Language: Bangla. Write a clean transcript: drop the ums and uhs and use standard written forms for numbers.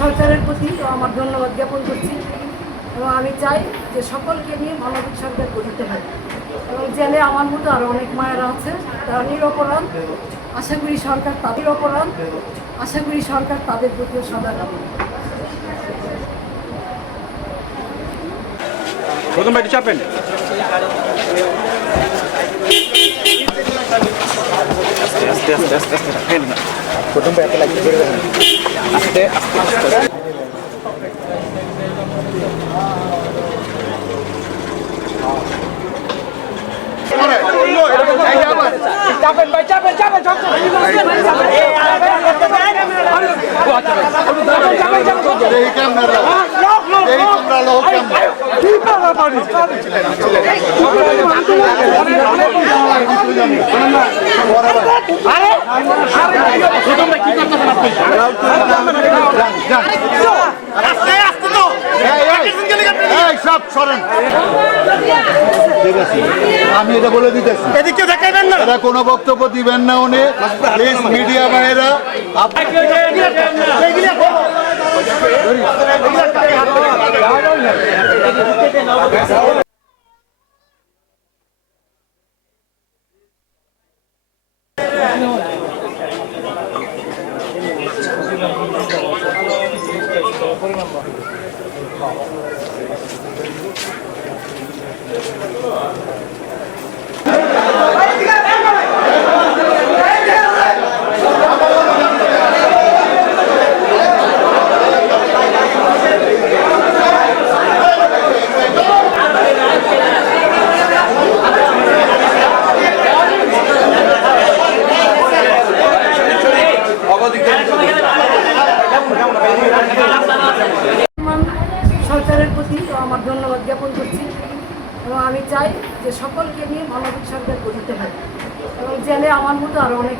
সরকারের প্রতি আমার ধন্যবাদ জ্ঞাপন করছি এবং আমি চাই যে সকলকে নিয়ে মানবিক সরকার গঠিত হয় এবং জেলে আমার মতো আরও অনেক মায়েরা আছে তারা নিরপরাধ। আশা করি সরকার তাদের প্রতিও সদা রাখবে। প্রথম বাইটি চাপেন। আস্তে আস্তে আস্তে আস্তে রাখেন না, প্রথম বাইটি লাগতে করে দেন, আস্তে আস্তে আস্তে। চাপেন ভাই, চাপেন চাপেন আমি এটা বলে দিতেছি, এদিকে দেখাবেন না, এটা কোনো বক্তব্য দিবেন না উনি। প্লিজ মিডিয়া ভাইয়েরা সরকারের প্রতি আমার ধন্যবাদ জ্ঞাপন করছি এবং আমি চাই যে সকলকে নিয়ে মানবিক সরকার গঠিত হয় এবং জেলে আমার মতো আরও অনেক